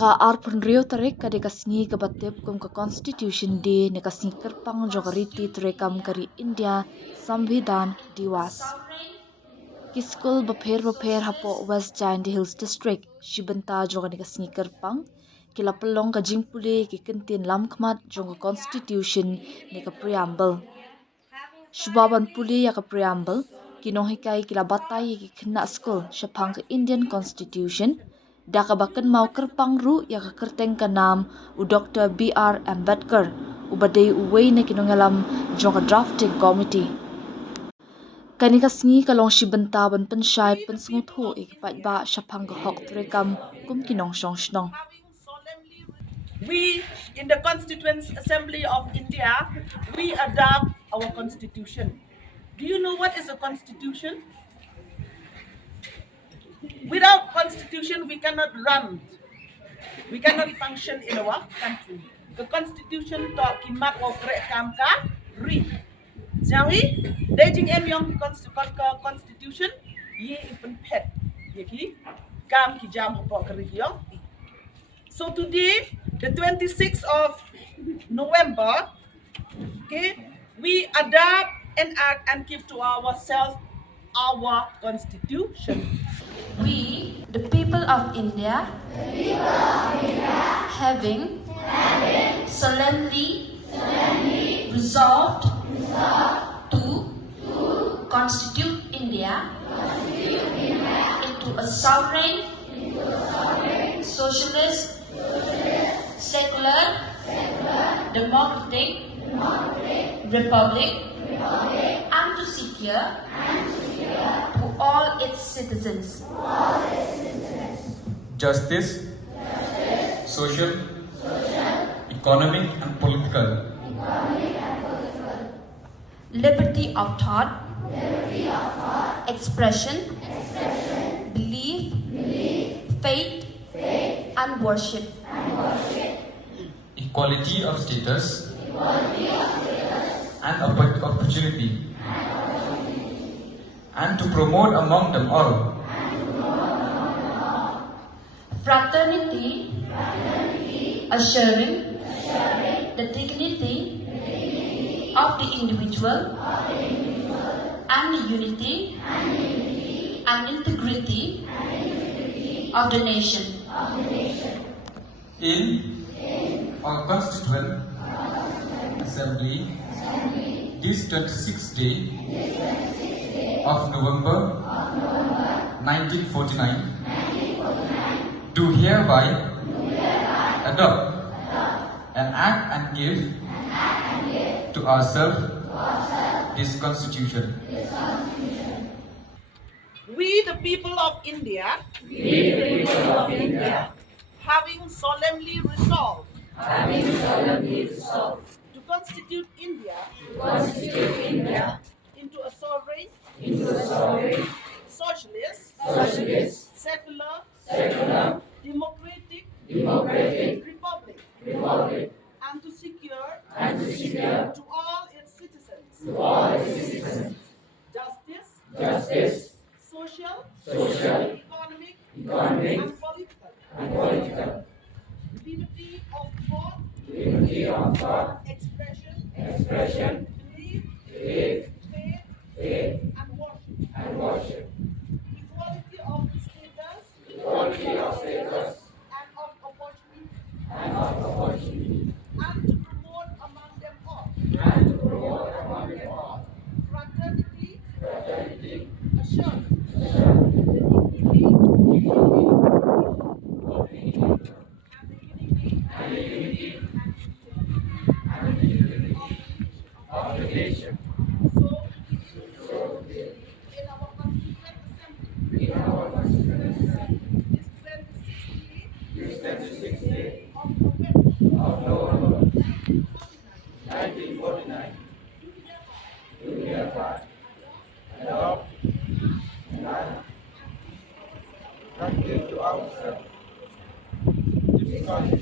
Ka arpun rio tarik ka de kasngi ka batep kum ka Constitution Day ne kasngi kerpang jogariti turekam kari India Samvidhan Diwas. Ki skul bapher hapo West Jaintia Hills District Shibanta jogani kasngi kerpang kila pelong ka jingpuli ki kentin lamkmat jong Constitution ne ka preamble. Shubaban puli ya ka preamble kinong hikai kila batai ki khynnah skul syapang ka Indian Constitution Daka bakan mau kerpang ru ya ka kerteng ka nam u Dr. B.R. Ambedkar u badai uway na kinongalam jong ka drafting committee. Kani kasngi kalong shibanta ban pensyai pensungut ho ikpat ba syapang ka hok trekam kum kinong syong shnong. We in the Constituent Assembly of India, we adopt our constitution. Do you know what is a constitution? Without constitution, we cannot run. We cannot function in our country. The constitution talk kimak o kam ka ri. Jawi, dejing em yong constitution ye ipen pet. Yeki kam ki jam ho kari yong. So today, the 26th of November, okay, we adopt and act and give to ourselves our constitution. We, the people of India, having solemnly resolved to constitute India into a sovereign, socialist, secular, democratic republic, and to secure to all its citizens justice, social, economic and political, liberty of thought, expression, belief, faith, and worship, equality of status, and opportunity, and to promote among them all fraternity, assuring the dignity of the individual and the unity and integrity of the nation. in our Constituent Assembly this 26th day of November 1949 do hereby adopt and act and give to ourselves this Constitution. We, the people of India, having solemnly resolved to constitute India into a sovereign, socialist, secular, democratic, republic, and to secure to all its citizens justice, social, economic, and political, liberty of thought, expression, belief, faith, and worship, equality of status, and of opportunity, and to promote among them all fraternity, assurance, the dignity and the unity of the nation. So, in our Constituent Assembly, this 26th day of November 1949, do hereby adopt and give to ourselves this Constitution.